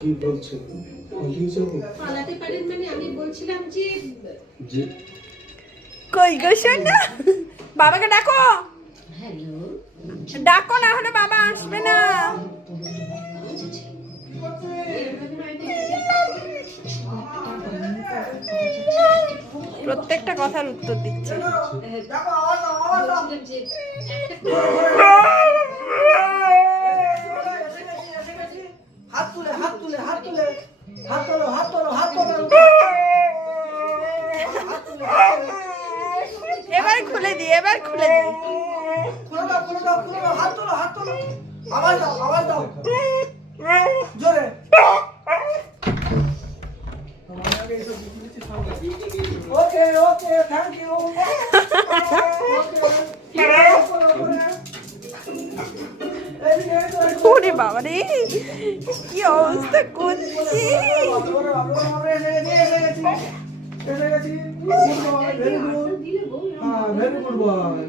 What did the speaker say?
কি বলছেন? পালিয়ে যাবো? পালাতে পারেন মানে আমি বলছিলাম যে যে কই গো সোনা, বাবাকে ডাকো। হ্যালো ডাকো, না হলে বাবা আসবে না। প্রত্যেকটা কথার উত্তর দিচ্ছে। বলছিলাম যে হাত তুলে হাত তুলে হাত তুলে হাত তোলো হাত তোলো হাত তোলো এবার খুলে দি, এবার খুলে দি। খুলে দাও খুলে দাও খুলে দাও হাত তোলো হাত তোলো আওয়াজ দাও জোরে ওকে ওকে থ্যাংক ইউ ওরে বাবা রে, কি অবস্থা করছি। Very good boy